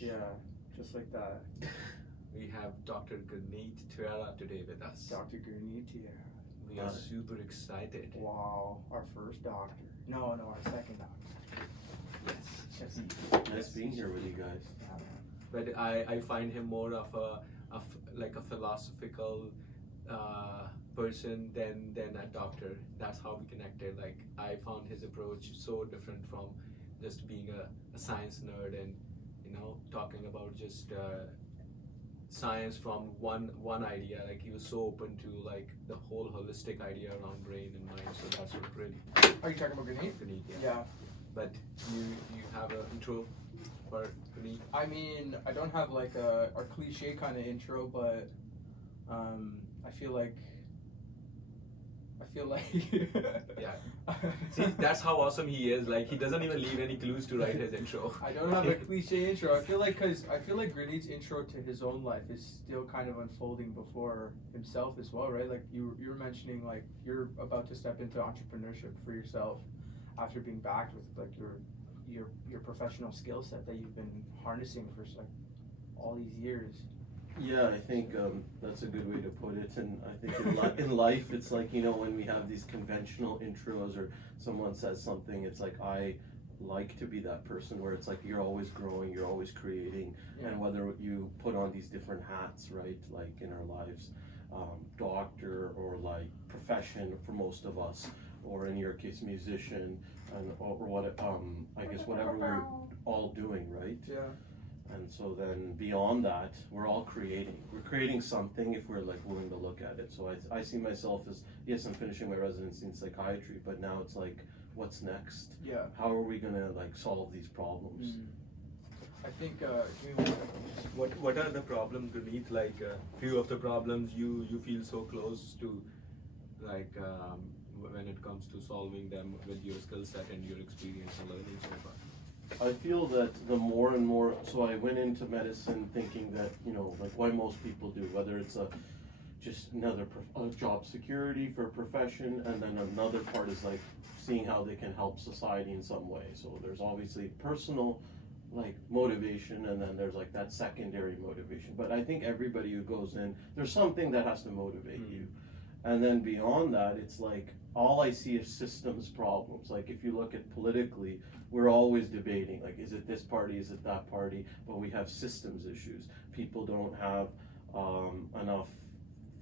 Yeah, just like that. We have Dr. Gurneet Thiara today with us. Dr. Gurneet Thiara. We are super excited. Wow, our first doctor. No, our second doctor. Yes. Nice being here with you guys. But I find him more of like a philosophical person than a doctor. That's how we connected. Like I found his approach so different from just being a science nerd and talking about just science from one idea. Like he was so open to like the whole holistic idea around brain and mind. So that's what really Are you talking about Gurneet? Gurneet, Yeah. But you have an intro for Gurneet? I mean, I don't have like a cliche kind of intro, but I feel like Yeah. See, that's how awesome he is. Like he doesn't even leave any clues to write his intro. I don't have a cliche intro. I feel like Gurneet's intro to his own life is still kind of unfolding before himself as well, right? Like you were mentioning, like you're about to step into entrepreneurship for yourself after being backed with like your professional skill set that you've been harnessing for like all these years. Yeah, I think that's a good way to put it. And I think in life, it's like, when we have these conventional intros or someone says something, it's like I like to be that person where it's like you're always growing, you're always creating, and whether you put on these different hats, right, like in our lives, doctor or like profession for most of us, or in your case, musician, and or what I guess whatever we're all doing, right? Yeah. And so then beyond that, we're all creating. We're creating something if we're like willing to look at it. So I see myself as, yes, I'm finishing my residency in psychiatry, but now it's like, what's next? Yeah. How are we gonna like solve these problems? I think What are the problems, Gurneet? Like few of the problems you feel so close to, like when it comes to solving them with your skill set and your experience and learning so far. I feel that the more and more, so I went into medicine thinking that, like why most people do, whether it's just another job security for a profession, and then another part is like seeing how they can help society in some way. So there's obviously personal like motivation, and then there's like that secondary motivation. But I think everybody who goes in, there's something that has to motivate you. And then beyond that, it's like all I see is systems problems. Like if you look at politically, we're always debating, like, is it this party, is it that party? But we have systems issues. People don't have enough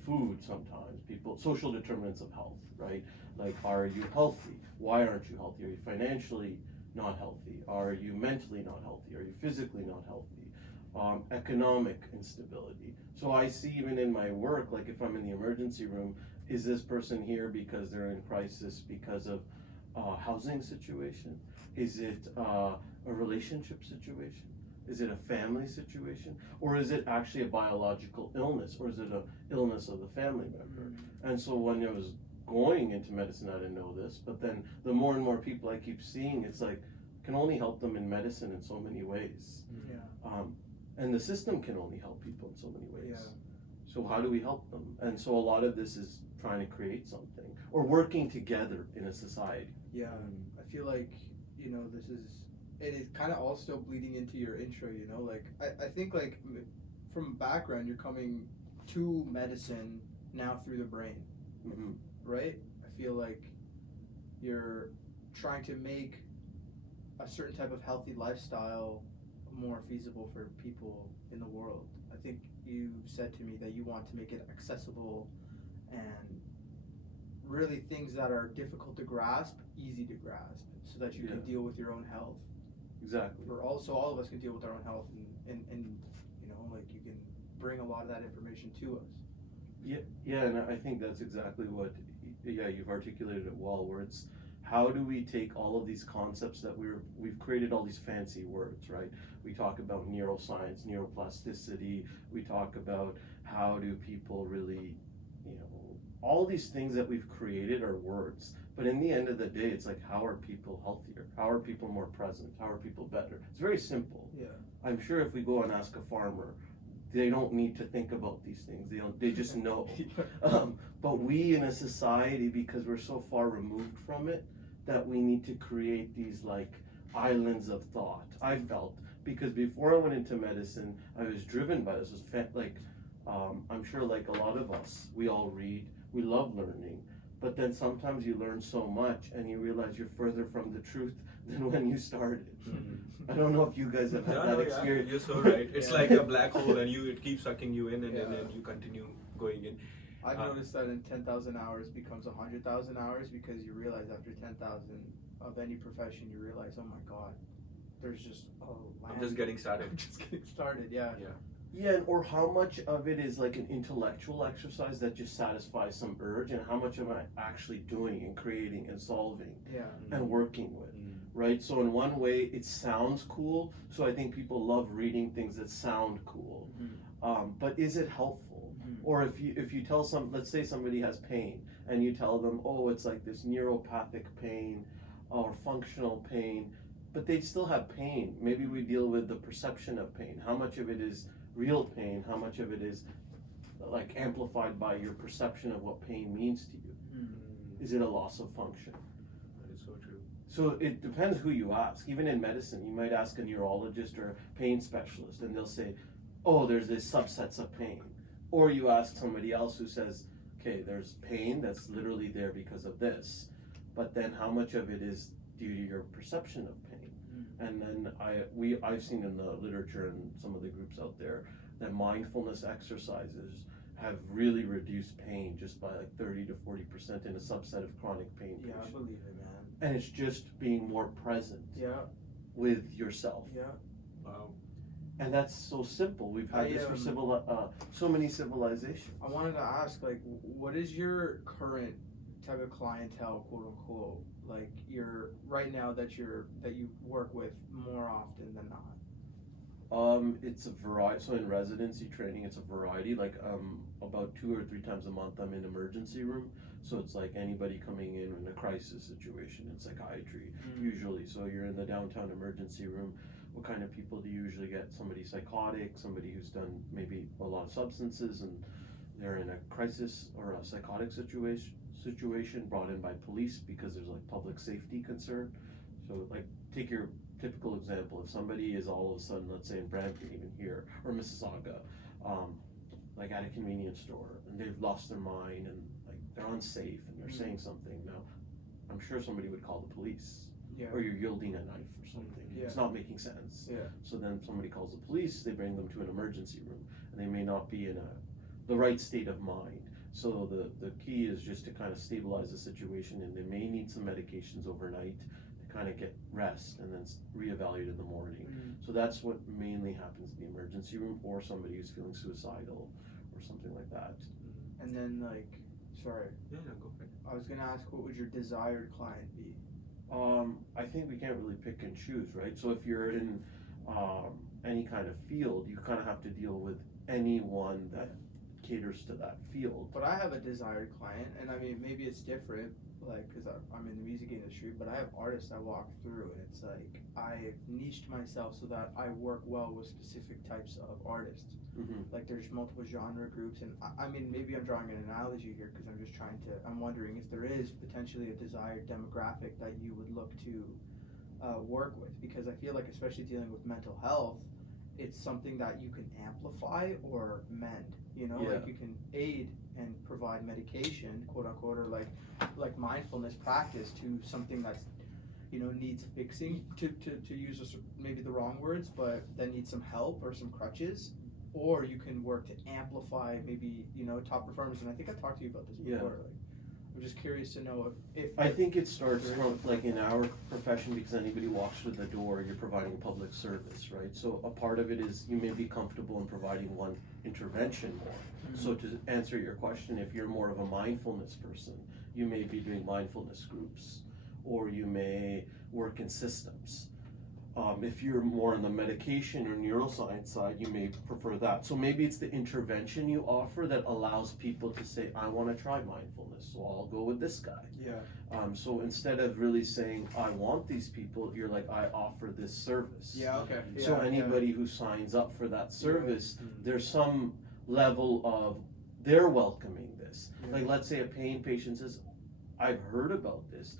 food sometimes. Social determinants of health, right? Like, are you healthy? Why aren't you healthy? Are you financially not healthy? Are you mentally not healthy? Are you physically not healthy? Economic instability. So I see even in my work, like if I'm in the emergency room, is this person here because they're in crisis because of housing situation? Is it a relationship situation? Is it a family situation? Or is it actually a biological illness? Or is it an illness of the family member? And so when I was going into medicine, I didn't know this, but then the more and more people I keep seeing, it's like, can only help them in medicine in so many ways. And the system can only help people in so many ways. So how do we help them? And so a lot of this is trying to create something or working together in a society. I feel like it is kind of all still bleeding into your intro. Like I think like from background you're coming to medicine now through the brain, right? I feel like you're trying to make a certain type of healthy lifestyle more feasible for people in the world. I think you said to me that you want to make it accessible and really things that are difficult to grasp, easy to grasp, so that you can deal with your own health. Exactly. Or also all of us can deal with our own health and like you can bring a lot of that information to us. Yeah, and I think that's exactly what, you've articulated it well, where it's how do we take all of these concepts that we've created all these fancy words, right? We talk about neuroscience, neuroplasticity, we talk about how do people really, all these things that we've created are words. But in the end of the day, it's like, how are people healthier? How are people more present? How are people better? It's very simple. I'm sure if we go and ask a farmer, they don't need to think about these things. They just know. But we in a society, because we're so far removed from it, that we need to create these like islands of thought. I felt because before I went into medicine, I was driven by this. It was I'm sure like a lot of us, we all read, we love learning, but then sometimes you learn so much and you realize you're further from the truth than when you started. I don't know if you guys have had that experience. You're so right. It's like a black hole, and it keeps sucking you in, and then you continue going in. I've noticed that in 10,000 hours becomes 100,000 hours, because you realize after 10,000 of any profession, you realize, oh my God, there's just I'm just getting started. I'm just getting started. Yeah. Yeah, or how much of it is like an intellectual exercise that just satisfies some urge, and how much am I actually doing and creating and solving and working with, right? So in one way, it sounds cool, so I think people love reading things that sound cool, but is it helpful? Or if you tell let's say somebody has pain, and you tell them, oh, it's like this neuropathic pain or functional pain, but they still have pain. Maybe we deal with the perception of pain. How much of it is real pain? How much of it is like amplified by your perception of what pain means to you? Is it a loss of function? That is so true. So it depends who you ask. Even in medicine, you might ask a neurologist or a pain specialist, and they'll say, oh, there's this subsets of pain. Or you ask somebody else who says, okay, there's pain that's literally there because of this, but then how much of it is due to your perception of pain? And then I've seen in the literature and some of the groups out there that mindfulness exercises have really reduced pain just by like 30 to 40% in a subset of chronic pain patients. Yeah, I believe it, man. And it's just being more present with yourself. Yeah. Wow. And that's so simple. We've had this for so many civilizations. I wanted to ask, like, what is your current type of clientele, quote unquote, like you're right now that you work with more often than not? It's a variety. So in residency training, it's a variety. Like about 2 or 3 times a month, I'm in emergency room. So it's like anybody coming in a crisis situation in psychiatry, usually. So you're in the downtown emergency room. What kind of people do you usually get? Somebody psychotic, somebody who's done maybe a lot of substances and they're in a crisis or a psychotic situation brought in by police because there's like public safety concern. So like take your typical example, if somebody is all of a sudden, let's say in Brampton, even here, or Mississauga, like at a convenience store, and they've lost their mind and like they're unsafe and they're saying something. Now, I'm sure somebody would call the police. Or you're wielding a knife or something. It's not making sense. So then somebody calls the police, they bring them to an emergency room, and they may not be in the right state of mind. So the key is just to kind of stabilize the situation, and they may need some medications overnight to kind of get rest and then reevaluate in the morning. So that's what mainly happens in the emergency room, or somebody who's feeling suicidal or something like that. And then like, sorry. Yeah, go for it. I was gonna ask, what would your desired client be? I think we can't really pick and choose, right? So if you're in any kind of field, you kind of have to deal with anyone that caters to that field. But I have a desired client, and I mean, maybe it's different, like, because I'm in the music industry, but I have artists I walk through, and it's like, I've niched myself so that I work well with specific types of artists. Like, there's multiple genre groups, and I mean, maybe I'm drawing an analogy here, because I'm wondering if there is potentially a desired demographic that you would look to work with, because I feel like, especially dealing with mental health, it's something that you can amplify or mend, like you can aid and provide medication, quote unquote, or like mindfulness practice to something that's, needs fixing, to use maybe the wrong words, but that needs some help or some crutches. Or you can work to amplify maybe, top performers. And I think I talked to you about this before. Like, I'm just curious to know if I think it starts from like in our profession, because anybody walks through the door, you're providing public service, right? So a part of it is you may be comfortable in providing one intervention more. So to answer your question, if you're more of a mindfulness person, you may be doing mindfulness groups, or you may work in systems. If you're more on the medication or neuroscience side, you may prefer that. So maybe it's the intervention you offer that allows people to say, I want to try mindfulness, so I'll go with this guy. So instead of really saying, I want these people, you're like, I offer this service. So anybody who signs up for that service, there's some level of, they're welcoming this. Like, let's say a pain patient says, I've heard about this,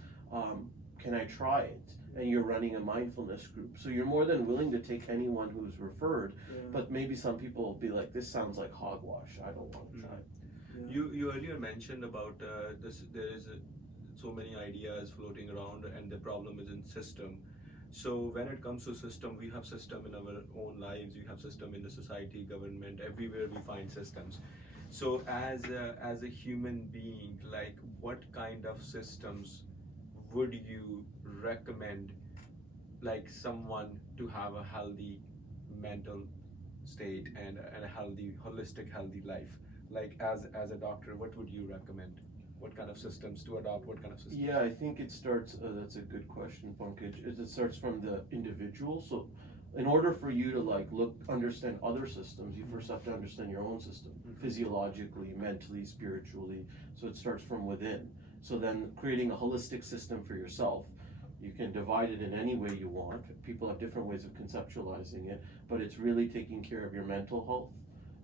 can I try it? and you're running a mindfulness group. So you're more than willing to take anyone who's referred, but maybe some people will be like, this sounds like hogwash, I don't want to try it. You earlier mentioned about this. There is so many ideas floating around, and the problem is in system. So when it comes to system, we have system in our own lives. We have system in the society, government, everywhere we find systems. So as a human being, like what kind of systems would you recommend, like someone to have a healthy mental state and a healthy, holistic, healthy life? Like as a doctor, what would you recommend? What kind of systems to adopt? What kind of systems? Yeah, I think it starts, that's a good question, Pankaj. It starts from the individual. So in order for you to like understand other systems, you first have to understand your own system, physiologically, mentally, spiritually. So it starts from within. So then creating a holistic system for yourself, you can divide it in any way you want. People have different ways of conceptualizing it, but it's really taking care of your mental health,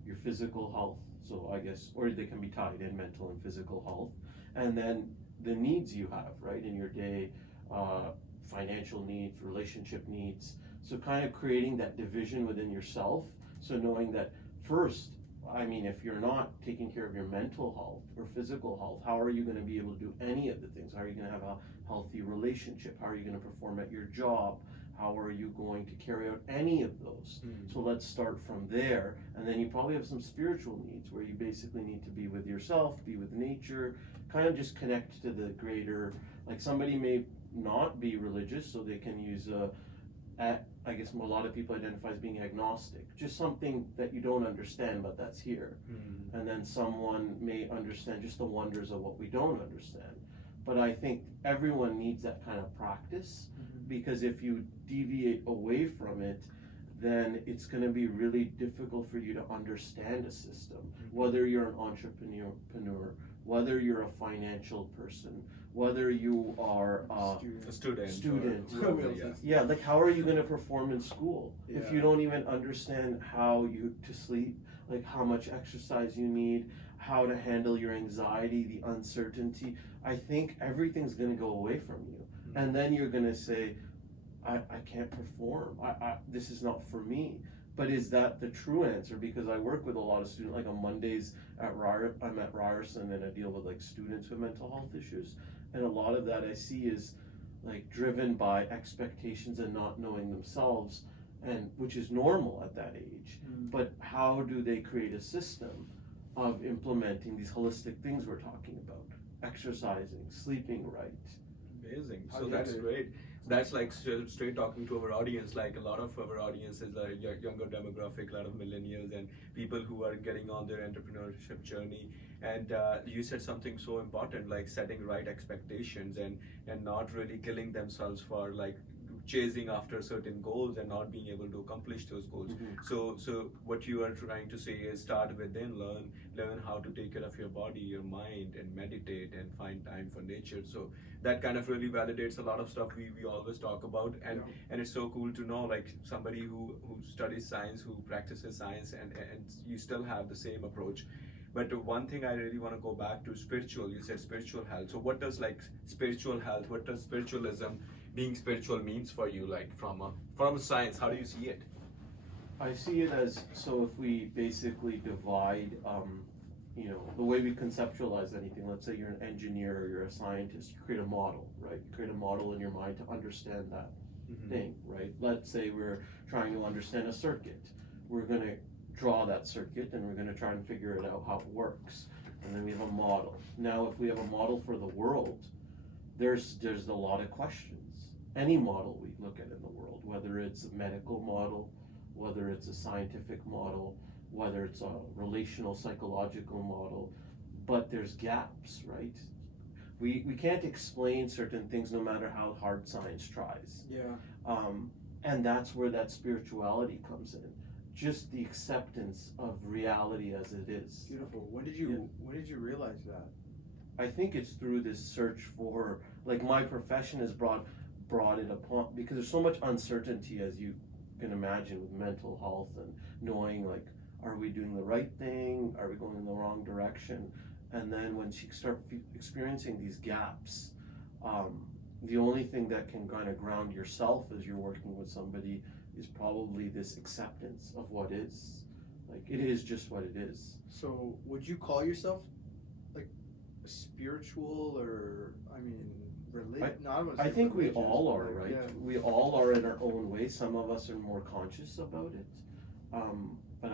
your physical health. So I guess, or they can be tied in, mental and physical health. And then the needs you have, right, in your day, financial needs, relationship needs. So kind of creating that division within yourself. So knowing that first, I mean, if you're not taking care of your mental health or physical health, how are you going to be able to do any of the things? How are you going to have a healthy relationship? How are you going to perform at your job? How are you going to carry out any of those? So let's start from there. And then you probably have some spiritual needs where you basically need to be with yourself, be with nature, kind of just connect to the greater, like somebody may not be religious, so they can use I guess a lot of people identify as being agnostic, just something that you don't understand, but that's here. And then someone may understand just the wonders of what we don't understand. But I think everyone needs that kind of practice, because if you deviate away from it, then it's going to be really difficult for you to understand a system, whether you're an entrepreneur, whether you're a financial person, whether you are a student. Yeah, like how are you going to perform in school if you don't even understand how to sleep, like how much exercise you need, how to handle your anxiety, the uncertainty? I think everything's going to go away from you, and then you're going to say, I can't perform. This is not for me. But is that the true answer? Because I work with a lot of students, like on Mondays I'm at Ryerson, and I deal with like students with mental health issues. And a lot of that I see is like driven by expectations and not knowing themselves, and which is normal at that age. But how do they create a system of implementing these holistic things we're talking about? Exercising, sleeping right. Amazing. So that's great. That's like straight talking to our audience. Like a lot of our audience is like younger demographic, a lot of millennials and people who are getting on their entrepreneurship journey. And you said something so important, like setting right expectations and not really killing themselves for like chasing after certain goals and not being able to accomplish those goals. So what you are trying to say is start within, learn how to take care of your body, your mind, and meditate and find time for nature. So that kind of really validates a lot of stuff we always talk about, and it's so cool to know like somebody who studies science, who practices science, and you still have the same approach. But one thing I really want to go back to spiritual. You said spiritual health. So what does like spiritual health, what does spiritualism, being spiritual means for you, like from science? How do you see it? I see it as, so if we basically divide, the way we conceptualize anything, let's say you're an engineer or you're a scientist, you create a model, right? You create a model in your mind to understand that thing, right? Let's say we're trying to understand a circuit. We're going to draw that circuit and we're going to try and figure it out how it works. And then we have a model. Now, if we have a model for the world, there's a lot of questions. Any model we look at in the world, whether it's a medical model, whether it's a scientific model, whether it's a relational psychological model, but there's gaps, right? We can't explain certain things no matter how hard science tries. And that's where that spirituality comes in. Just the acceptance of reality as it is. Beautiful. When did you realize that? I think it's through this search for, like, my profession has brought it upon, because there's so much uncertainty, as you can imagine, with mental health and knowing, like, are we doing the right thing? Are we going in the wrong direction? And then when she started experiencing these gaps, the only thing that can kind of ground yourself as you're working with somebody is probably this acceptance of what is. Like, it is just what it is. So would you call yourself like spiritual, or I mean religious? I think we all are, right? Yeah. We all are in our own way. Some of us are more conscious about it. But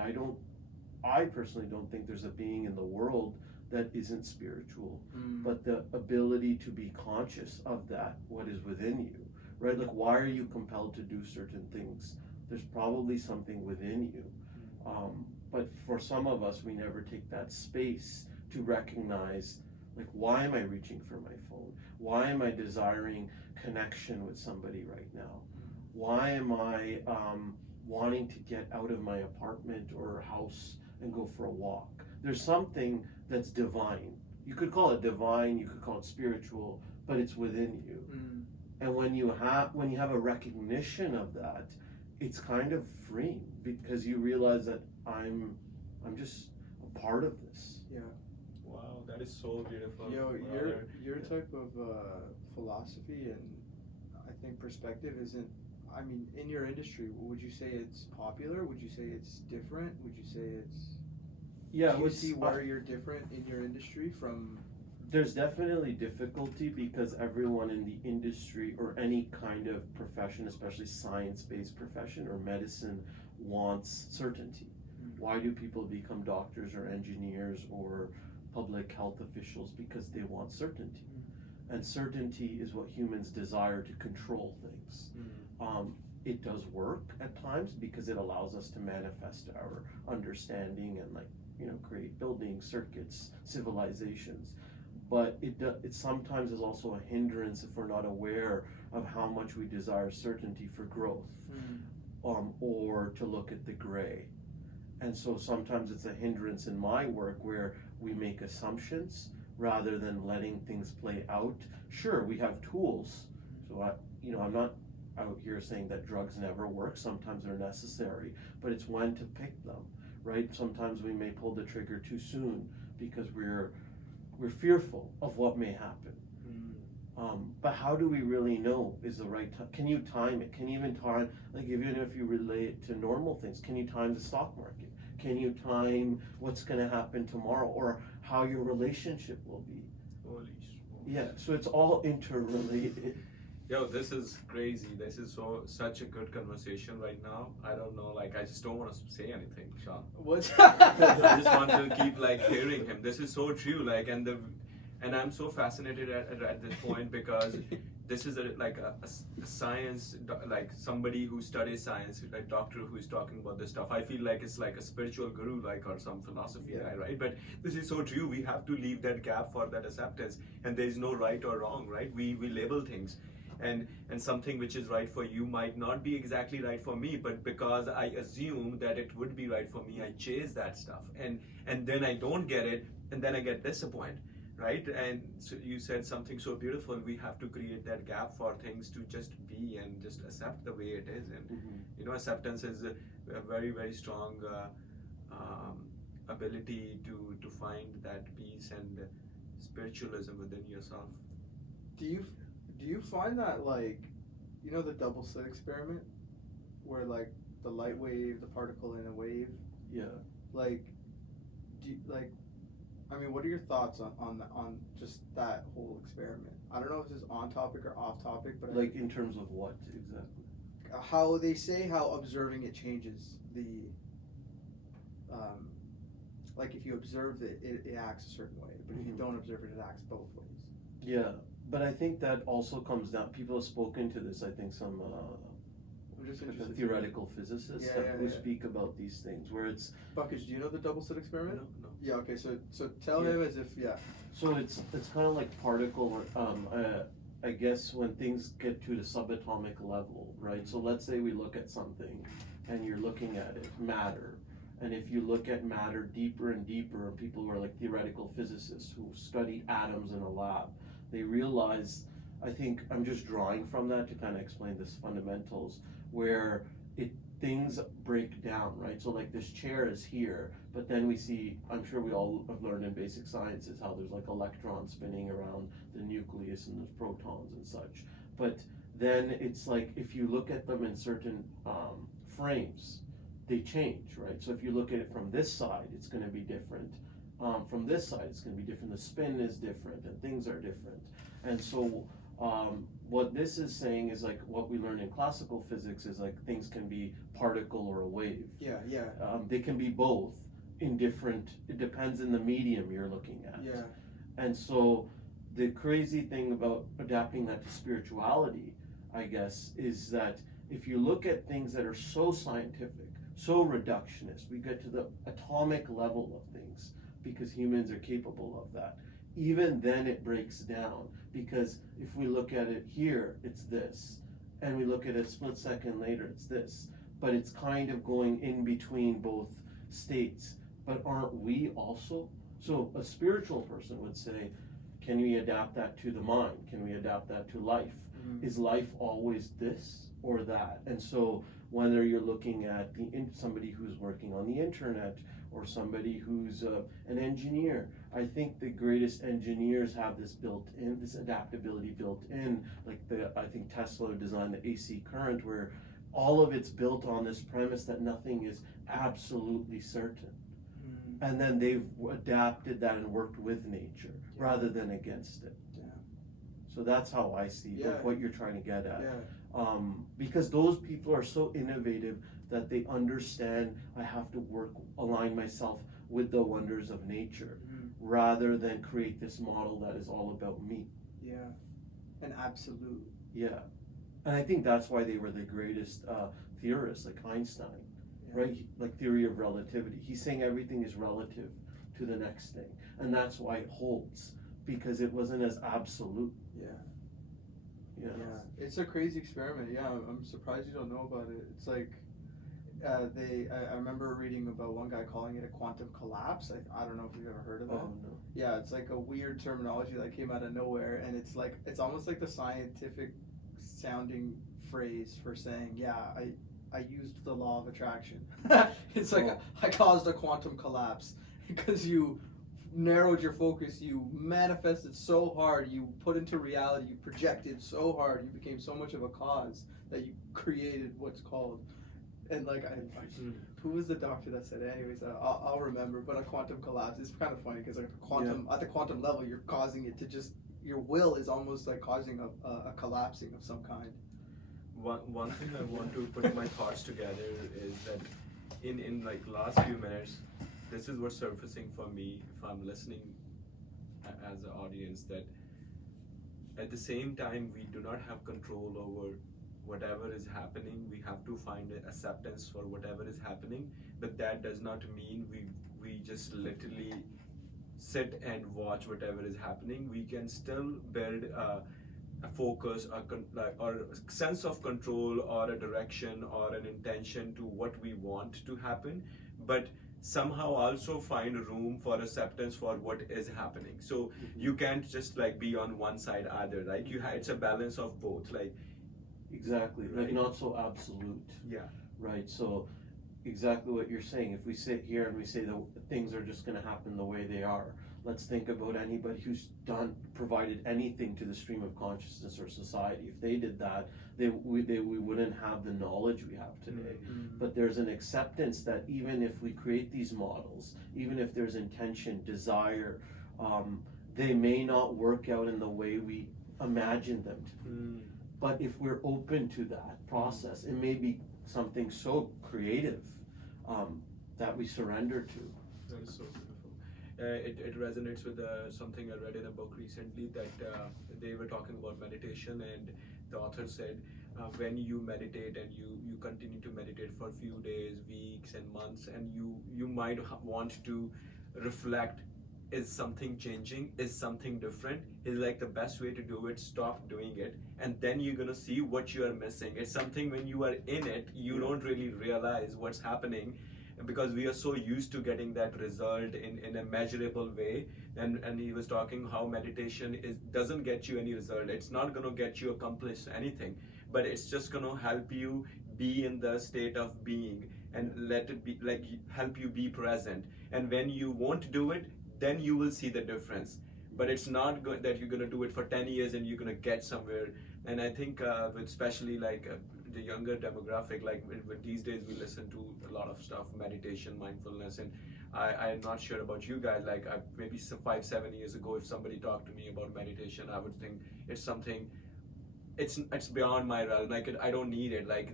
I personally don't think there's a being in the world that isn't spiritual. But the ability to be conscious of that, what is within you, right? Like, why are you compelled to do certain things? There's probably something within you. But for some of us, we never take that space to recognize, like, why am I reaching for my phone? Why am I desiring connection with somebody right now? Why am I wanting to get out of my apartment or house and go for a walk? There's something that's divine. You could call it divine, you could call it spiritual, but it's within you. And when you have a recognition of that, it's kind of freeing, because you realize that I'm just a part of this. Yeah. Wow, that is so beautiful. Yo, your type of philosophy and I think perspective isn't. I mean, in your industry, would you say it's popular? Would you say it's different? Would you say it's? Yeah. Do you see where you're different in your industry from? There's definitely difficulty because everyone in the industry or any kind of profession, especially science-based profession or medicine, wants certainty. Why do people become doctors or engineers or public health officials? Because they want certainty. And certainty is what humans desire to control things. It does work at times because it allows us to manifest our understanding and, like, create buildings, circuits, civilizations. But it sometimes is also a hindrance if we're not aware of how much we desire certainty for growth, or to look at the gray. And so sometimes it's a hindrance in my work where we make assumptions rather than letting things play out. Sure, we have tools. So I'm not out here saying that drugs never work. Sometimes they're necessary, but it's when to pick them, right? Sometimes we may pull the trigger too soon because we're fearful of what may happen. But how do we really know is the right time? Can you time it? Can you even time, like, even if you relate it to normal things, can you time the stock market? Can you time what's going to happen tomorrow, or how your relationship will be? Holy smokes. Yeah, so it's all interrelated. Yo, this is crazy. This is such a good conversation right now. I don't know, like, I just don't want to say anything, Sean. What? I just want to keep, like, hearing him. This is so true, like, and I'm so fascinated at this point because this is a science, like somebody who studies science, like doctor who is talking about this stuff. I feel like it's like a spiritual guru, like, or some philosophy guy, right? But this is so true. We have to leave that gap for that acceptance, and there is no right or wrong, right? We label things. And something which is right for you might not be exactly right for me, but because I assume that it would be right for me, I chase that stuff, and then I don't get it, and then I get disappointed, right? And so you said something so beautiful. We have to create that gap for things to just be and just accept the way it is, and acceptance is a very, very strong ability to find that peace and spiritualism within yourself. Do you find that, like, the double slit experiment, where, like, the light wave, the particle in a wave? Yeah. Like, I mean, what are your thoughts on just that whole experiment? I don't know if this is on topic or off topic, but like, in terms of what exactly? How they say how observing it changes the, like, if you observe it, it acts a certain way, but if you don't observe it, it acts both ways. Yeah. But I think that also comes down, people have spoken to this, I think some theoretical physicists who speak about these things, where it's... Buckage, do you know the double slit experiment? No. Yeah, okay, so tell him as if, So it's kind of like particle, I guess when things get to the subatomic level, right? So let's say we look at something, and you're looking at it, matter. And if you look at matter deeper and deeper, people who are like theoretical physicists who study atoms in a lab, they realize, I think I'm just drawing from that to kind of explain this fundamentals, where things break down, right? So like this chair is here, but then we see, I'm sure we all have learned in basic sciences how there's like electrons spinning around the nucleus and there's protons and such. But then it's like if you look at them in certain frames, they change, right? So if you look at it from this side, it's going to be different. From this side, it's going to be different. The spin is different, and things are different. And so what this is saying is like what we learn in classical physics is like things can be particle or a wave. Yeah. They can be both in different, it depends in the medium you're looking at. Yeah. And so the crazy thing about adapting that to spirituality, I guess, is that if you look at things that are so scientific, so reductionist, we get to the atomic level of things because humans are capable of that. Even then it breaks down, because if we look at it here, it's this, and we look at it a split second later, it's this, but it's kind of going in between both states. But aren't we also? So a spiritual person would say, can we adapt that to the mind? Can we adapt that to life? Mm-hmm. Is life always this or that? And so whether you're looking at somebody who's working on the internet or somebody who's an engineer, I think the greatest engineers have this built in, this adaptability built in. Like I think Tesla designed the AC current, where all of it's built on this premise that nothing is absolutely certain. Mm-hmm. And then they've adapted that and worked with nature rather than against it. Yeah. So that's how I see what you're trying to get at. Yeah. Because those people are so innovative that they understand I have to align myself with the wonders of nature, rather than create this model that is all about me. Yeah, an absolute. Yeah, and I think that's why they were the greatest theorists, like Einstein, right? Like theory of relativity. He's saying everything is relative to the next thing, and that's why it holds, because it wasn't as absolute. Yeah. Yeah. It's a crazy experiment. Yeah, I'm surprised you don't know about it. It's like I remember reading about one guy calling it a quantum collapse. I don't know if you've ever heard of it. Oh, no. Yeah, it's like a weird terminology that came out of nowhere, and it's almost like the scientific sounding phrase for saying, I used the law of attraction. It's like I caused a quantum collapse because you narrowed your focus, you manifested so hard, you put into reality, you projected so hard, you became so much of a cause that you created what's called, and like who was the doctor that said it? Anyways, I'll remember, but a quantum collapse is kind of funny because like at the quantum level, you're causing it to just, your will is almost like causing a collapsing of some kind. One thing I want to put my thoughts together is that in like last few minutes, this is what's surfacing for me if I'm listening as an audience, that at the same time we do not have control over whatever is happening. We have to find acceptance for whatever is happening, but that does not mean we just literally sit and watch whatever is happening. We can still build a focus or a sense of control or a direction or an intention to what we want to happen, but somehow also find room for acceptance for what is happening. So you can't just like be on one side either. Like it's a balance of both. Like exactly, right? Like not so absolute. Yeah. Right. So exactly what you're saying. If we sit here and we say that things are just going to happen the way they are, let's think about anybody who's provided anything to the stream of consciousness or society. If they did that, we wouldn't have the knowledge we have today. Mm-hmm. But there's an acceptance that even if we create these models, even if there's intention, desire, they may not work out in the way we imagine them to. Mm. But if we're open to that process, it may be something so creative that we surrender to. That is so beautiful. It resonates with something I read in a book recently, that they were talking about meditation, and the author said when you meditate and you continue to meditate for a few days, weeks and months, and you might want to reflect, is something changing, is something different, is like the best way to do it, stop doing it, and then you're gonna see what you are missing. It's something when you are in it, you don't really realize what's happening, because we are so used to getting that result in a measurable way. And he was talking how meditation doesn't get you any result. It's not going to get you accomplish anything, but it's just going to help you be in the state of being and let it be like help you be present. And when you won't do it, then you will see the difference. But it's not good that you're gonna do it for 10 years and you're gonna get somewhere. And I think with especially like the younger demographic, like with these days we listen to a lot of stuff, meditation, mindfulness, and I'm not sure about you guys. Like maybe 5-7 years ago, if somebody talked to me about meditation, I would think it's something. It's beyond my realm. Like I don't need it. Like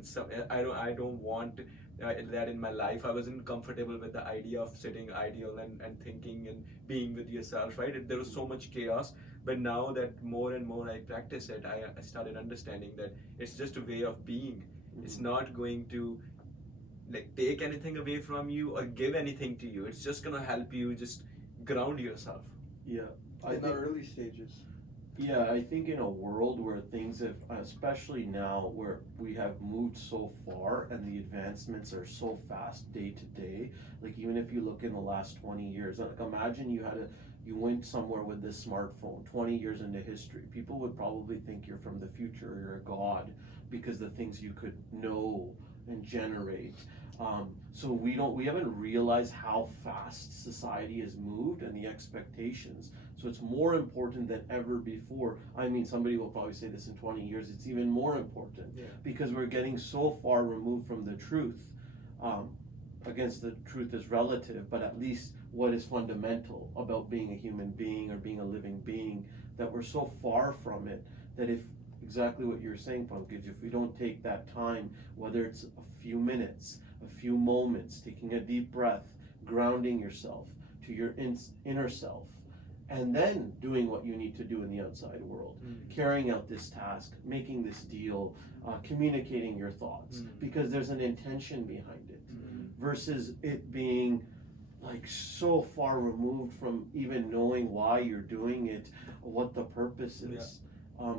I don't want that in my life. I wasn't comfortable with the idea of sitting idle and thinking and being with yourself. Right? There was so much chaos. But now that more and more I practice it, I started understanding that it's just a way of being. It's not going to like take anything away from you or give anything to you. It's just gonna help you just ground yourself. Yeah, in the early stages. Yeah, I think in a world where things have, especially now where we have moved so far and the advancements are so fast day to day, like even if you look in the last 20 years, like imagine you went somewhere with this smartphone 20 years into history, people would probably think you're from the future, you're a god, because the things you could know and generate. So we haven't realized how fast society has moved and the expectations. So it's more important than ever before. I mean, somebody will probably say this in 20 years, it's even more important because we're getting so far removed from the truth. Against the truth is relative, but at least what is fundamental about being a human being or being a living being, that we're so far from it that if exactly what you're saying, Pankaj, if we don't take that time, whether it's a few minutes, a few moments, taking a deep breath, grounding yourself to your inner self, and then doing what you need to do in the outside world, carrying out this task, making this deal, communicating your thoughts, because there's an intention behind it, versus it being like so far removed from even knowing why you're doing it, what the purpose is.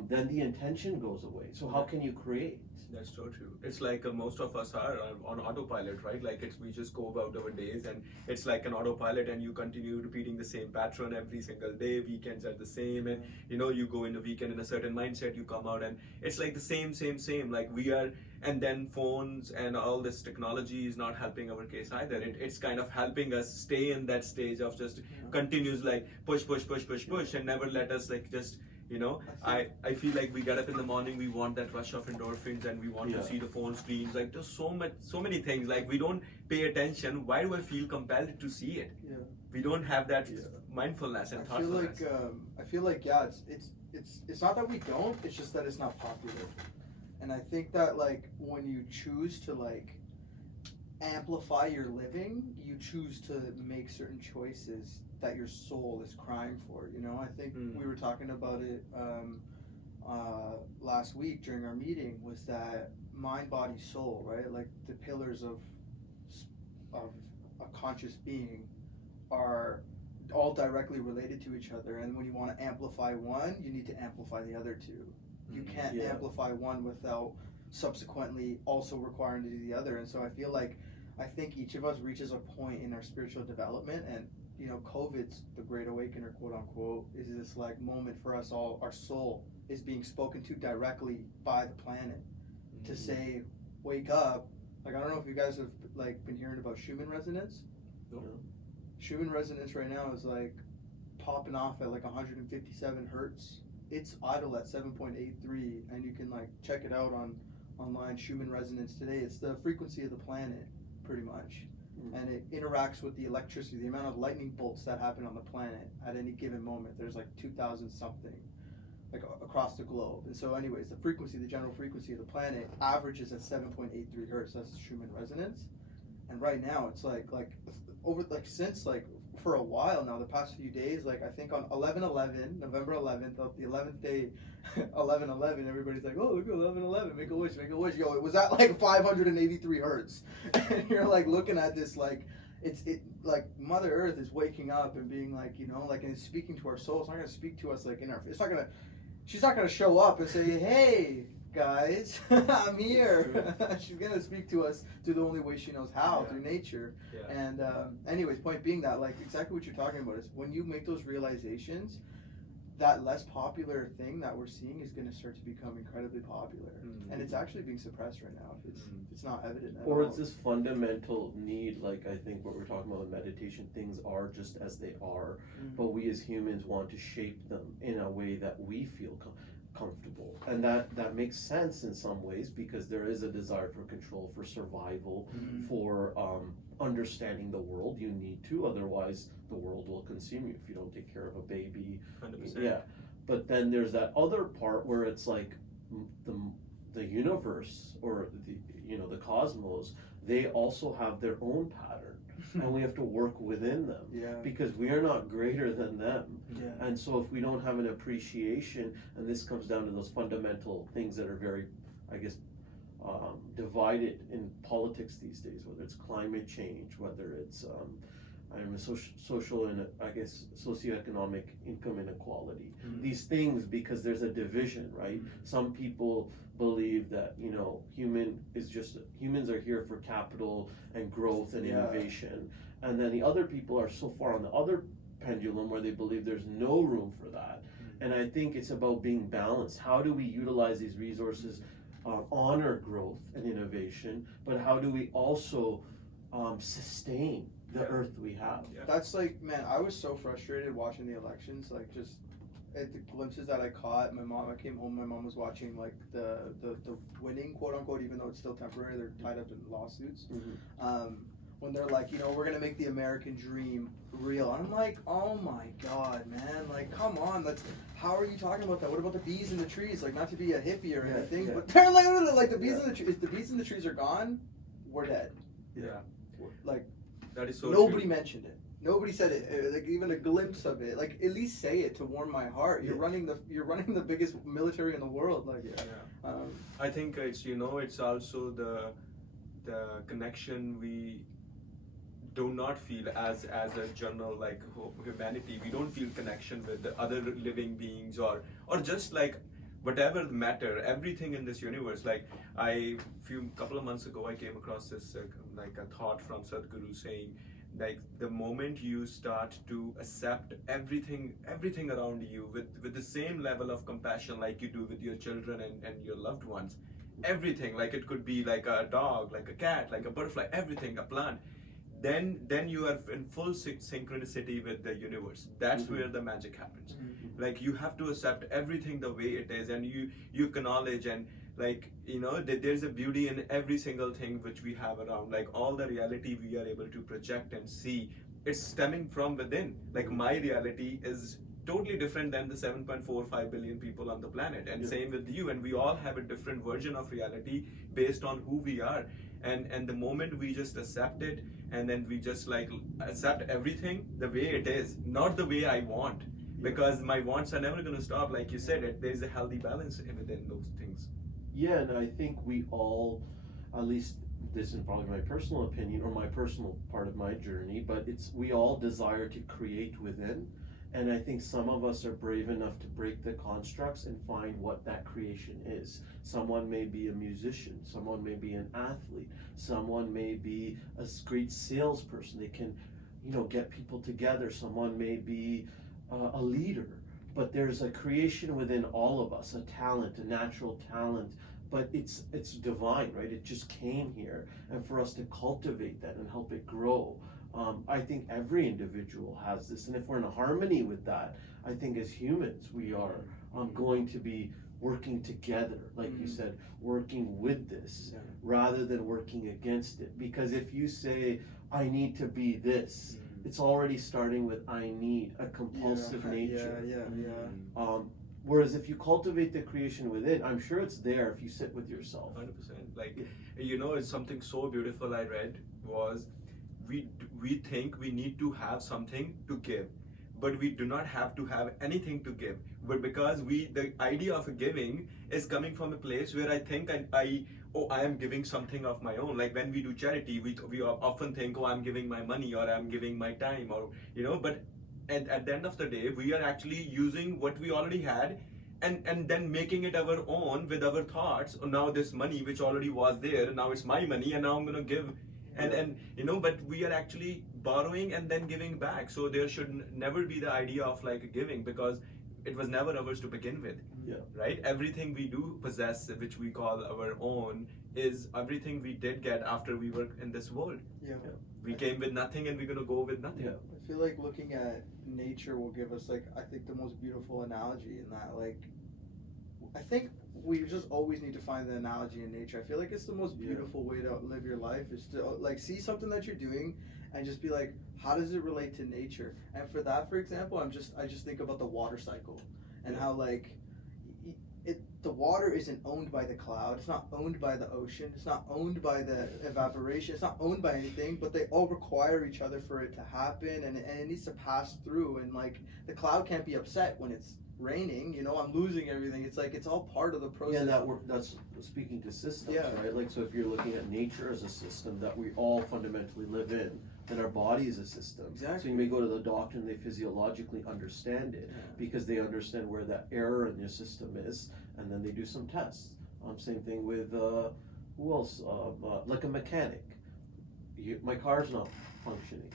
Then the intention goes away. So how can you create? That's so true. It's like most of us are on autopilot, right? Like we just go about our days and it's like an autopilot, and you continue repeating the same pattern every single day. Weekends are the same, and you go in the weekend in a certain mindset, you come out and it's like the same. Like we are, and then phones and all this technology is not helping our case either. It's kind of helping us stay in that stage of just continuous like push, and never let us like just. I feel like we get up in the morning, we want that rush of endorphins and we want to see the phone screens. Like there's so many things. Like we don't pay attention. Why do I feel compelled to see it? We don't have that mindfulness and thoughtfulness. I feel like it's not that we don't. It's just that it's not popular. And I think that like when you choose to like amplify your living, you choose to make certain choices that your soul is crying for. I think we were talking about it last week during our meeting, was that mind, body, soul, right? Like the pillars of a conscious being are all directly related to each other, and when you want to amplify one, you need to amplify the other two. You can't amplify one without subsequently also requiring to do the other. And so I think each of us reaches a point in our spiritual development, and COVID's the Great Awakener, quote unquote, is this like moment for us all. Our soul is being spoken to directly by the planet to say, wake up. Like, I don't know if you guys have like been hearing about Schumann resonance. No. Schumann resonance right now is like popping off at like 157 hertz. It's idle at 7.83, and you can like check it out online. Schumann resonance today. It's the frequency of the planet, pretty much. And it interacts with the electricity, the amount of lightning bolts that happen on the planet at any given moment. There's like 2,000 something, like across the globe. And so anyways, the general frequency of the planet averages at 7.83 hertz. That's Schumann resonance. And right now it's like since like for a while now, the past few days, like I think on 11/11, November 11th, the 11th day, 11/11, everybody's like, oh, look at 11/11, make a wish. Yo, it was at like 583 hertz. And you're like looking at this like, it like Mother Earth is waking up and being like, like, and it's speaking to our soul. It's not gonna speak to us like she's not gonna show up and say, hey guys, I'm here. She's gonna speak to us through the only way she knows how, through nature. And anyways, point being that like exactly what you're talking about is when you make those realizations, that less popular thing that we're seeing is going to start to become incredibly popular, and it's actually being suppressed right now. It's not evident at Or all. it's this fundamental need, like I think what we're talking about with meditation, things are just as they are, but we as humans want to shape them in a way that we feel comfortable, and that makes sense in some ways, because there is a desire for control, for survival, for understanding the world. You need to, otherwise the world will consume you if you don't take care of a baby. 100%. Yeah, but then there's that other part where it's like the universe, or the cosmos, they also have their own pattern, and we have to work within them, because we are not greater than them. And so if we don't have an appreciation, and this comes down to those fundamental things that are very, I guess, divided in politics these days, whether it's climate change, whether it's social and, I guess, socioeconomic income inequality. These things, because there's a division, right? Some people believe that humans are here for capital and growth and innovation, and then the other people are so far on the other pendulum where they believe there's no room for that. And I think it's about being balanced. How do we utilize these resources, honor growth and innovation, but how do we also sustain the earth we have? That's like, man, I was so frustrated watching the elections, like just at the glimpses that I caught. I came home, my mom was watching like the winning, quote unquote, even though it's still temporary, they're tied up in lawsuits. When they're like, we're gonna make the American dream real. And I'm like, oh my God, man, like, come on, how are you talking about that? What about the bees in the trees? Like, not to be a hippie or anything, but they're like the bees in the trees. If the bees in the trees are gone, we're dead. Like, that is so nobody true. mentioned it. Nobody said it. Like, even a glimpse of it. Like, at least say it to warm my heart. You're running the biggest military in the world. Like, I think it's it's also the connection we do not feel as a general, like, humanity. We don't feel connection with the other living beings, or just like whatever matter, everything in this universe. Like, couple of months ago I came across this like a thought from Sadhguru saying, like, the moment you start to accept everything around you with the same level of compassion like you do with your children and your loved ones, everything, like it could be like a dog, like a cat, like a butterfly, everything, a plant, then you are in full synchronicity with the universe. That's where the magic happens. Like, you have to accept everything the way it is, and you acknowledge, and like, there's a beauty in every single thing which we have around. Like, all the reality we are able to project and see, it's stemming from within. Like, my reality is totally different than the 7.45 billion people on the planet, and same with you, and we all have a different version of reality based on who we are. And the moment we just accept it, and then we just like accept everything the way it is, not the way I want, because my wants are never going to stop. Like you said, there's a healthy balance within those things. Yeah, and I think we all, at least this is probably my personal opinion or my personal part of my journey, but we all desire to create within. And I think some of us are brave enough to break the constructs and find what that creation is. Someone may be a musician, someone may be an athlete, someone may be a great salesperson. They can, get people together. Someone may be a leader. But there's a creation within all of us, a talent, a natural talent. But it's divine, right? It just came here, and for us to cultivate that and help it grow. I think every individual has this, and if we're in harmony with that, I think as humans we are going to be working together, like you said, working with this rather than working against it. Because if you say, I need to be this, it's already starting with I need, a compulsive nature. Whereas if you cultivate the creation within, I'm sure it's there if you sit with yourself. 100%. Like, it's something so beautiful I read was, we think we need to have something to give, but we do not have to have anything to give. But because the idea of giving is coming from a place where I think I am giving something of my own. Like, when we do charity, we often think, I'm giving my money, or I'm giving my time, or but at the end of the day, we are actually using what we already had, and then making it our own with our thoughts. Now this money which already was there, now it's my money, and now I'm gonna give. And but we are actually borrowing and then giving back. So there should never be the idea of like giving, because it was never ours to begin with. Yeah. Right? Everything we do possess, which we call our own, is everything we did get after we were in this world. Yeah. We came with nothing and we're gonna go with nothing. Yeah. I feel like looking at nature will give us, like, I think the most beautiful analogy in that, like, I think we just always need to find the analogy in nature. I feel like it's the most beautiful way to live your life, is to like see something that you're doing and just be like, how does it relate to nature? And for that, for example, I just think about the water cycle and how, like, the water isn't owned by the cloud, it's not owned by the ocean, it's not owned by the evaporation, it's not owned by anything, but they all require each other for it to happen, and it needs to pass through. And like, the cloud can't be upset when it's raining, you know, I'm losing everything. It's like, it's all part of the process. Yeah, that's speaking to systems, Yeah. right? Like, so if you're looking at nature as a system that we all fundamentally live in, then our body is a system. Exactly. So you may go to the doctor and they physiologically understand it because they understand where that error in your system is, and then they do some tests. Same thing with who else? Like a mechanic. My car's not functioning.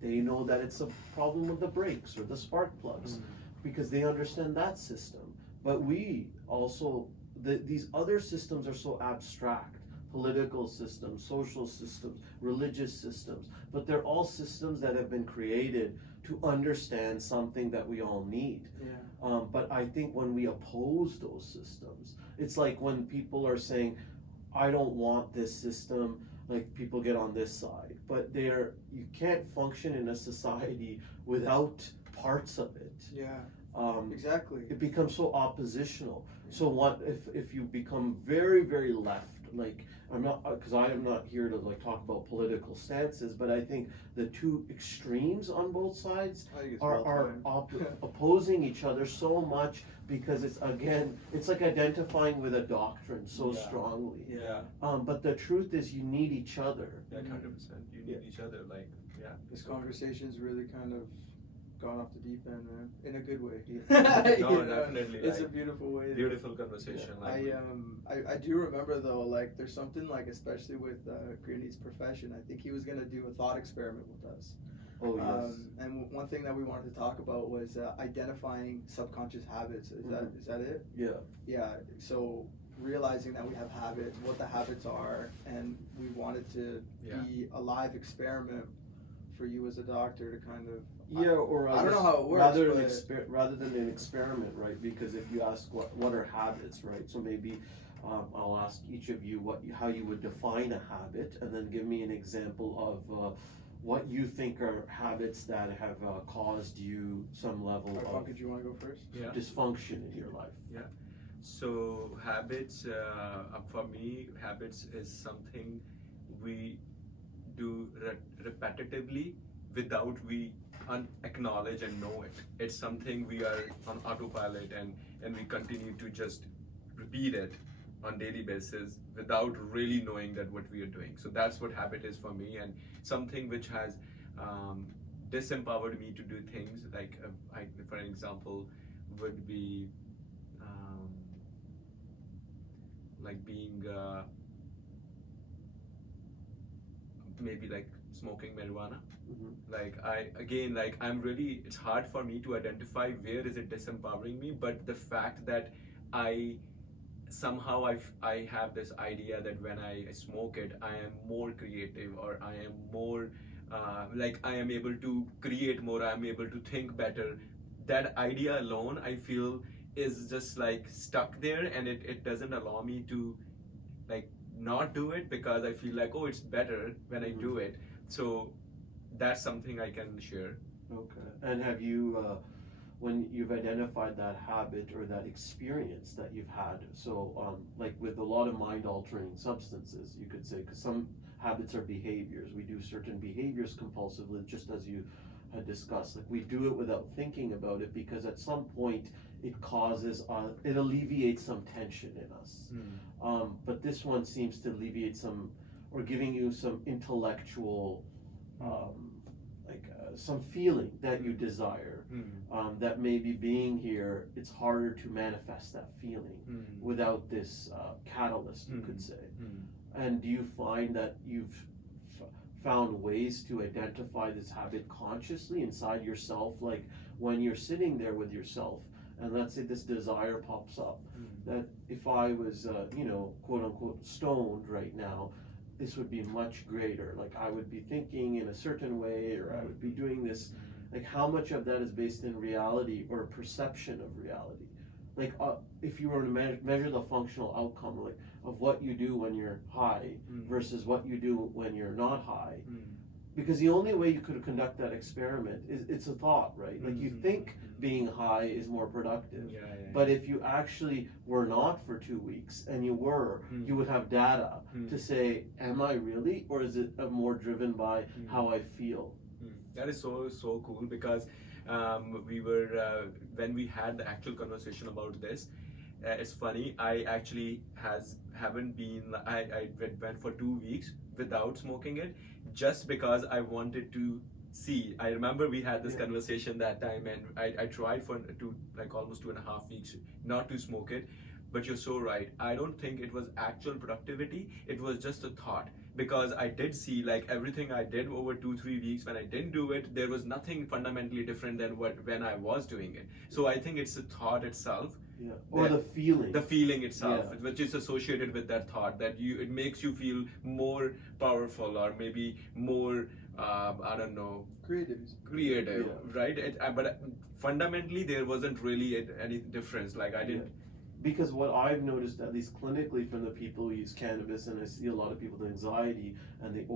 They know that it's a problem with the brakes or the spark plugs. Because they understand that system. But we also, these other systems are so abstract. Political systems, social systems, religious systems. But they're all systems that have been created to understand something that we all need. Yeah. But I think when we oppose those systems, it's like when people are saying, I don't want this system, like people get on this side. But you can't function in a society without parts of it. Yeah. Exactly. It becomes so oppositional. So what if you become very, very left? Like, because I am not here to like talk about political stances, but I think the two extremes on both sides are opposing each other so much, because it's like identifying with a doctrine so strongly. Yeah. But the truth is, you need each other. Yeah, 100%. You need each other. Like, yeah. This conversation's really kind of gone off the deep end, man, in a good way. No, definitely. It's like, a beautiful way. Beautiful conversation. Yeah. Like, I do remember though, like, there's something, like, especially with Gurneet's profession, I think he was gonna do a thought experiment with us. Oh yes. And one thing that we wanted to talk about was identifying subconscious habits. Is that it? Yeah. Yeah. So realizing that we have habits, what the habits are, and we wanted to be a live experiment for you as a doctor to kind of. Yeah, or I don't know how it works. Rather than an experiment, right? Because if you ask what are habits, right? So maybe I'll ask each of you how you would define a habit, and then give me an example of what you think are habits that have caused you some level of Did you want to go first? dysfunction in your life. Yeah. So habits, for me, habits is something we do repetitively without we acknowledge and know it. It's something we are on autopilot, and we continue to just repeat it on daily basis without really knowing that what we are doing. So that's what habit is for me, and something which has disempowered me to do things like, for example, would be like being maybe like smoking marijuana. It's hard for me to identify where is it disempowering me, but the fact that I have this idea that when I smoke it, I am more creative, or I am more I am able to create more, I am able to think better. That idea alone, I feel, is just like stuck there, and it doesn't allow me to like not do it, because I feel like, oh, it's better when I do it. So that's something I can share. Okay. And have you, when you've identified that habit or that experience that you've had, so like with a lot of mind-altering substances, you could say, because some habits are behaviors. We do certain behaviors compulsively, just as you had discussed. Like, we do it without thinking about it, because at some point it causes, it alleviates some tension in us. But this one seems to alleviate some, or giving you some intellectual, some feeling that you desire, that maybe being here, it's harder to manifest that feeling without this catalyst, you could say. And do you find that you've found ways to identify this habit consciously inside yourself, like when you're sitting there with yourself and let's say this desire pops up, that if I was quote unquote stoned right now, this would be much greater, like I would be thinking in a certain way, or I would be doing this, like how much of that is based in reality or perception of reality. Like if you were to measure the functional outcome, like of what you do when you're high versus what you do when you're not high, because the only way you could conduct that experiment is it's a thought, right? Like you think being high is more productive, but if you actually were not for 2 weeks and you were, you would have data to say, am I really, or is it more driven by how I feel? That is so cool, because we were when we had the actual conversation about this, it's funny, I actually haven't been, I went for 2 weeks without smoking it, just because I wanted to see. I remember we had this conversation that time, and I tried for like almost 2.5 weeks not to smoke it. But you're so right, I don't think it was actual productivity, it was just a thought, because I did see like everything I did over 2-3 weeks. When I didn't do it, there was nothing fundamentally different than when I was doing it. So I think it's the thought itself, or the feeling itself, which is associated with that thought, that it makes you feel more powerful, or maybe more I don't know, creative, right? But fundamentally there wasn't really any difference, like I didn't. Because what I've noticed, at least clinically, from the people who use cannabis, and I see a lot of people with anxiety and they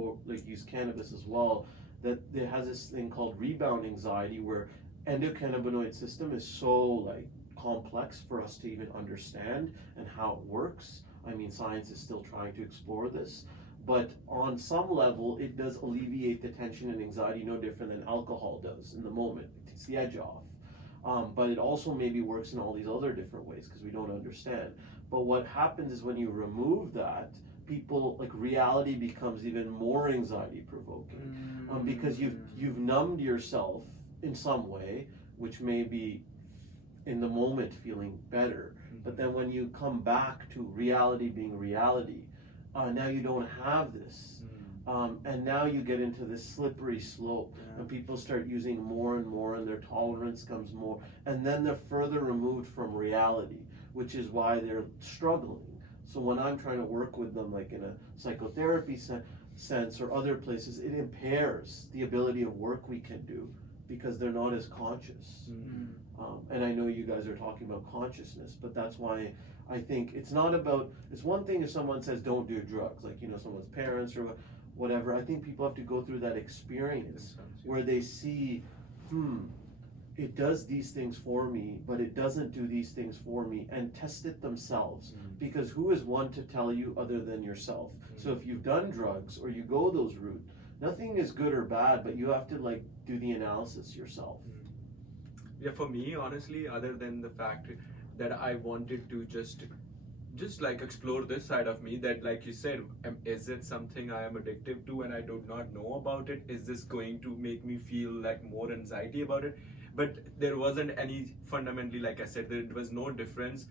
use cannabis as well, that there has this thing called rebound anxiety, where endocannabinoid system is so like complex for us to even understand and how it works. I mean, science is still trying to explore this, but on some level it does alleviate the tension and anxiety no different than alcohol does in the moment. It takes the edge off. But it also maybe works in all these other different ways because we don't understand. But what happens is when you remove that, people, like, reality becomes even more anxiety provoking, because you've numbed yourself in some way, which may be in the moment feeling better. But then when you come back to reality being reality, now you don't have this. And now you get into this slippery slope, and people start using more and more, and their tolerance comes more, and then they're further removed from reality, which is why they're struggling. So when I'm trying to work with them, like in a psychotherapy sense or other places, it impairs the ability of work we can do because they're not as conscious. And I know you guys are talking about consciousness, but that's why I think it's not about, it's one thing if someone says don't do drugs, like, someone's parents or whatever. I think people have to go through that experience where they see, it does these things for me, but it doesn't do these things for me, and test it themselves. Because who is one to tell you other than yourself? So if you've done drugs or you go those route, nothing is good or bad, but you have to like do the analysis yourself. Yeah, for me, honestly, other than the fact that I wanted to just like explore this side of me, that, like you said, is it something I am addictive to and I do not know about it? Is this going to make me feel like more anxiety about it? But there wasn't any, fundamentally, like I said, there was no difference.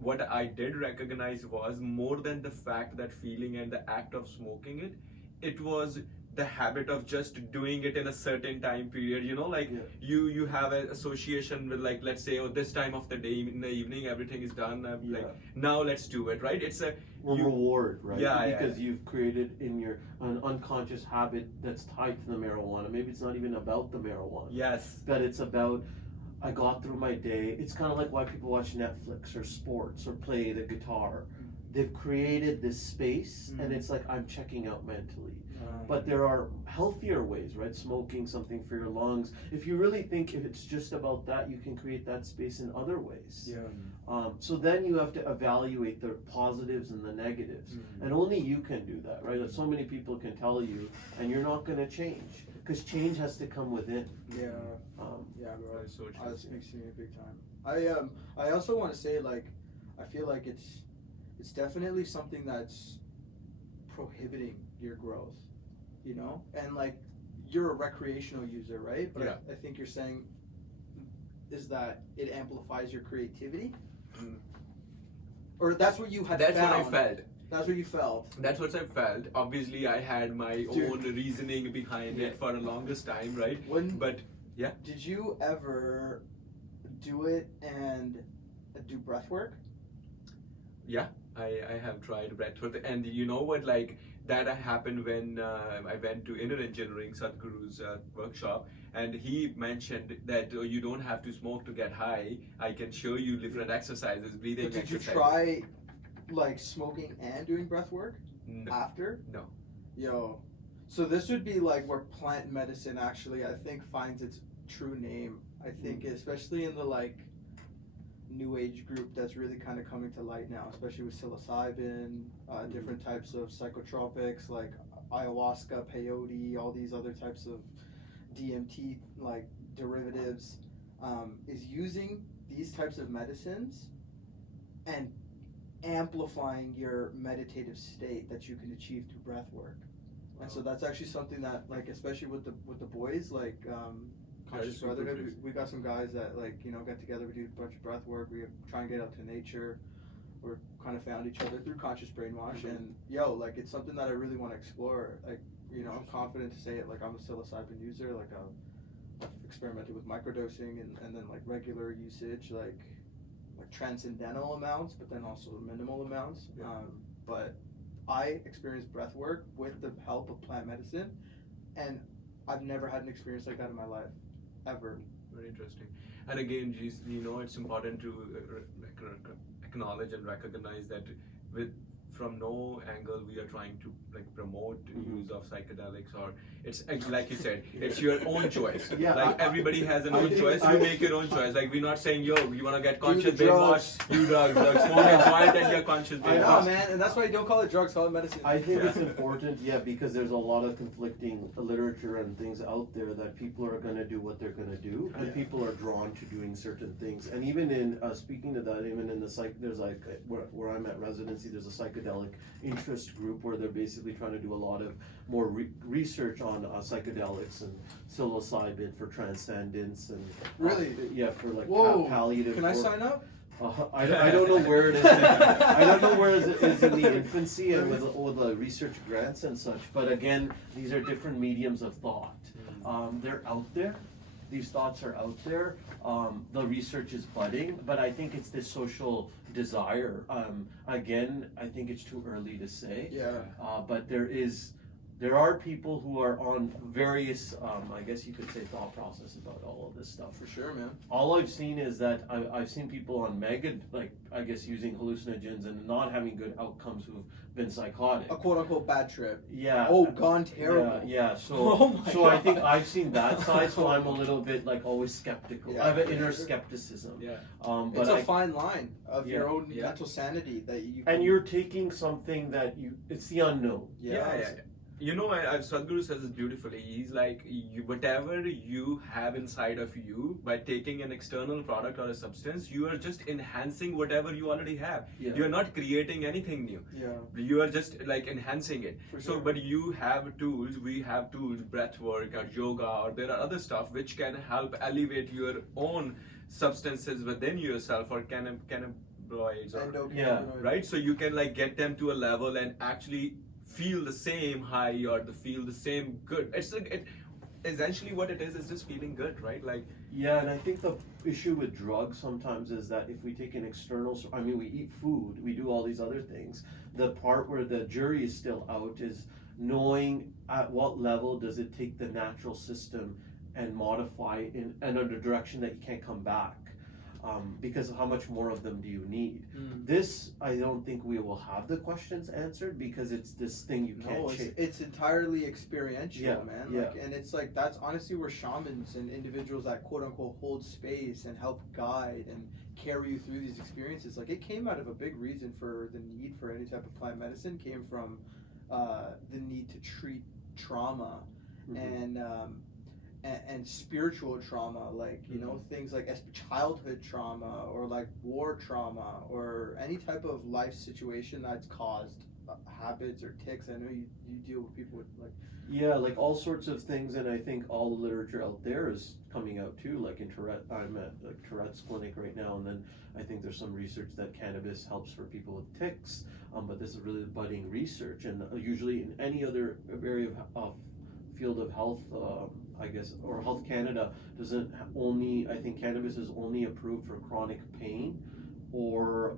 What I did recognize was, more than the fact, that feeling and the act of smoking it, it was the habit of just doing it in a certain time period, you have an association with, like, let's say, this time of the day, in the evening, everything is done, like, now let's do it, right? It's a reward, right? Because you've created in your an unconscious habit that's tied to the marijuana. Maybe it's not even about the marijuana, but it's about, I got through my day. It's kind of like why people watch Netflix or sports or play the guitar. They've created this space, and it's like, I'm checking out mentally. But there are healthier ways, right? Smoking something for your lungs. If you really think if it's just about that, you can create that space in other ways. So then you have to evaluate the positives and the negatives. And only you can do that, right? Like, so many people can tell you, and you're not going to change, because change has to come within. Bro. That speaks to me big time. I also want to say, like, I feel like it's definitely something that's prohibiting your growth, and like, you're a recreational user, right? But I think you're saying is that it amplifies your creativity, or that's what you had found. That's what I felt. That's what you felt. That's what I felt. Obviously, I had my Dude. own reasoning behind Yeah. it for the longest time, right? But Did you ever do it and do breath work? I have tried breathwork, and you know what, like that happened when I went to inner engineering Sadhguru's workshop, and he mentioned that you don't have to smoke to get high. I can show you different exercises, breathing But did you exercises. try like smoking and doing breath work No. after? No. Yo, so this would be like where plant medicine actually, I think, finds its true name. I think, especially in the like new age group that's really kind of coming to light now, especially with psilocybin, different types of psychotropics like ayahuasca, peyote, all these other types of DMT like derivatives, is using these types of medicines and amplifying your meditative state that you can achieve through breath work. And so that's actually something that, like, especially with the boys, like Conscious super Brotherhood, crazy. we got some guys that, like, you know, get together, we do a bunch of breath work, we try and get out to nature. We're kind of found each other through conscious brainwash, and yo, like, it's something that I really want to explore. Like, you know, I'm confident to say it. Like, I'm a psilocybin user. Like, I've experimented with microdosing and then like regular usage, like transcendental amounts, but then also minimal amounts. But I experienced breath work with the help of plant medicine, and I've never had an experience like that in my life, ever. Very interesting. And again, you know, it's important to acknowledge and recognize that from no angle we are trying to like promote use of psychedelics, or it's like you said, it's your own choice. Yeah, like everybody has an I own think- choice. I- You make your own choice. Like we're not saying, yo, you want to get conscious the drugs. brainwash, you drugs, smoke a joint and you're conscious I know, brainwash. man, and that's why you don't call it drugs, call it medicine. I think it's important, because there's a lot of conflicting literature and things out there that people are going to do what they're going to do, and Yeah. people are drawn to doing certain things. And even in speaking to that, even in the there's like where I'm at residency, there's a psychedelic interest group where they're basically trying to do a lot of more research on psychedelics and psilocybin for transcendence and Really? for like Whoa, palliative. can I work. sign up? I don't know where it is. I don't know where it is in the infancy and with the research grants and such. But again, these are different mediums of thought. They're out there. These thoughts are out there. The research is budding, but I think it's this social desire. Again, I think it's too early to say. Yeah. But there are people who are on various, I guess you could say, thought process about all of this stuff. For sure, man. All I've seen is that I've seen people on I guess using hallucinogens and not having good outcomes who've been psychotic. A quote unquote bad trip. Yeah. Oh, gone terrible. Yeah. So, Oh my so I think God. I've seen that side. So I'm a little bit like always skeptical. Yeah, I have an for inner sure. skepticism. Yeah. But It's a fine line of Yeah. your own Yeah. mental sanity that you. and you're taking something that it's the unknown. Yeah. You know, Sadhguru says it beautifully. He's like, whatever you have inside of you, by taking an external product or a substance, you are just enhancing whatever you already have. Yeah. You're not creating anything new. Yeah. You are just like enhancing it. For So, sure. but you have tools, we have tools, breath work or yoga, or there are other stuff which can help elevate your own substances within yourself, or cannabinoids, or, Endocannabinoid. right? So you can like get them to a level and actually feel the same high or feel the same good. It's like essentially what it is just feeling good, right? Like Yeah, and I think the issue with drugs sometimes is that if we take an external, we eat food, we do all these other things. The part where the jury is still out is knowing at what level does it take the natural system and modify it in another direction that you can't come back. Because how much more of them do you need? This, I don't think we will have the questions answered because it's this thing you can't No, change. it's entirely experiential, Yeah, man. yeah. Like, and it's like that's honestly where shamans and individuals that quote unquote hold space and help guide and carry you through these experiences. Like it came out of a big reason for the need for any type of plant medicine came from the need to treat trauma and spiritual trauma, like you know things like childhood trauma or like war trauma or any type of life situation that's caused habits or tics? I know you deal with people with like. Yeah, like all sorts of things, and I think all the literature out there is coming out too. Like in Tourette, I'm at like Tourette's clinic right now, and then I think there's some research that cannabis helps for people with tics. But this is really budding research, and usually in any other area of field of health, I guess, or Health Canada doesn't only. I think cannabis is only approved for chronic pain or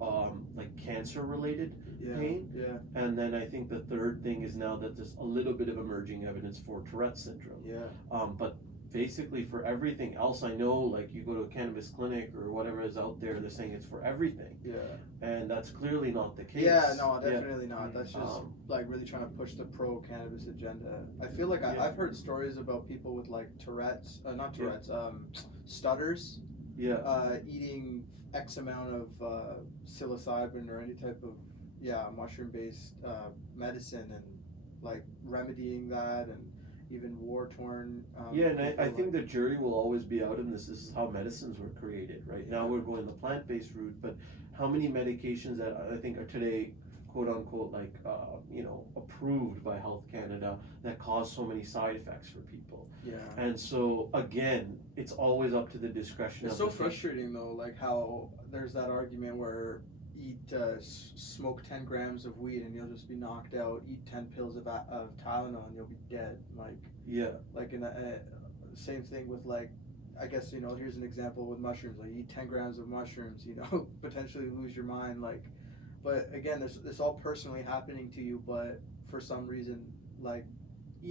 like cancer related pain. Yeah. And then I think the third thing is now that there's a little bit of emerging evidence for Tourette's syndrome. Yeah. But basically for everything else, I know like you go to a cannabis clinic or whatever is out there, they're saying it's for everything. Yeah. And that's clearly not the case. Yeah, no, definitely not. That's just like really trying to push the pro cannabis agenda. I feel like I've heard stories about people with like Tourette's, not Tourette's, stutters. Yeah. Eating X amount of psilocybin or any type of mushroom based medicine and like remedying that and even war torn. And I think the jury will always be out in this. This is how medicines were created, right? Now we're going the plant based route, but how many medications that I think are today, quote unquote, like, approved by Health Canada that cause so many side effects for people. Yeah. And so, again, it's always up to the discretion It's of so the frustrating though, like how there's that argument where smoke 10 grams of weed and you'll just be knocked out, eat 10 pills of Tylenol and you'll be dead. Like in same thing with like, I guess, here's an example with mushrooms, like eat 10 grams of mushrooms, potentially lose your mind, like, but again, it's all personally happening to you, but for some reason, like,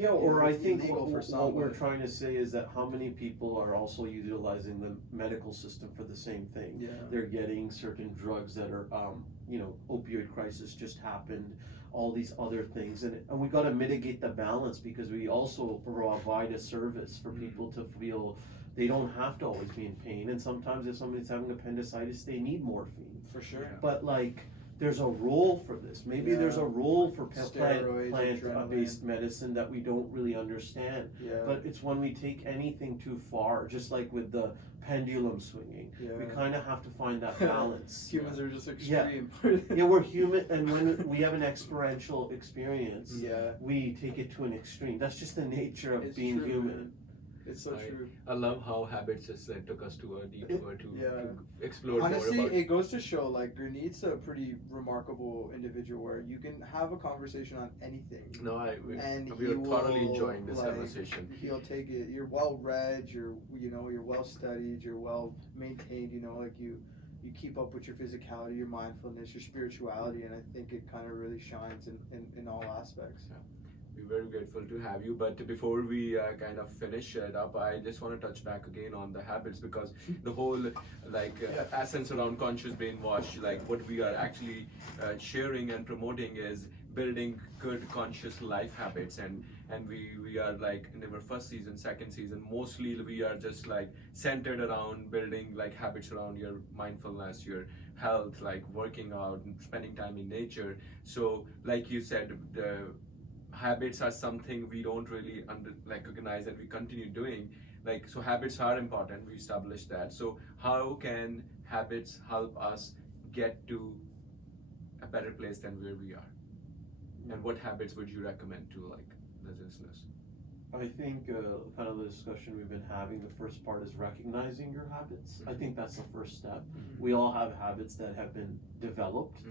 or I think what we're trying to say is that how many people are also utilizing the medical system for the same thing. Yeah. They're getting certain drugs that are, opioid crisis just happened, all these other things, and we got to mitigate the balance because we also provide a service for people to feel they don't have to always be in pain, and sometimes if somebody's having appendicitis, they need morphine. For sure. Yeah. But like, there's a role for this. Maybe there's a role for plant-based medicine that we don't really understand. Yeah. But it's when we take anything too far, just like with the pendulum swinging, we kind of have to find that balance. Humans are just extreme. We're human, and when we have an experiential experience, Yeah. we take it to an extreme. That's just the nature of It's being true, human. man. It's so true. I love how habits just took us to a detour to explore Honestly, more about it goes to show like Gurneet's a pretty remarkable individual where you can have a conversation on anything. No, and we are thoroughly enjoying this conversation. He'll take it. You're well read. You're well studied. You're well maintained. Like you keep up with your physicality, your mindfulness, your spirituality, and I think it kind of really shines in all aspects. Yeah. We're very grateful to have you, but before we kind of finish it up, I just want to touch back again on the habits, because the whole essence around conscious brainwash, like what we are actually sharing and promoting is building good conscious life habits, and we are like in our first season, second season, mostly we are just like centered around building like habits around your mindfulness, your health, like working out and spending time in nature. So like you said, the habits are something we don't really recognize and we continue doing. So habits are important, we established that. So how can habits help us get to a better place than where we are? And what habits would you recommend to the listeners? I think kind of the discussion we've been having, the first part is recognizing your habits. I think that's the first step. We all have habits that have been developed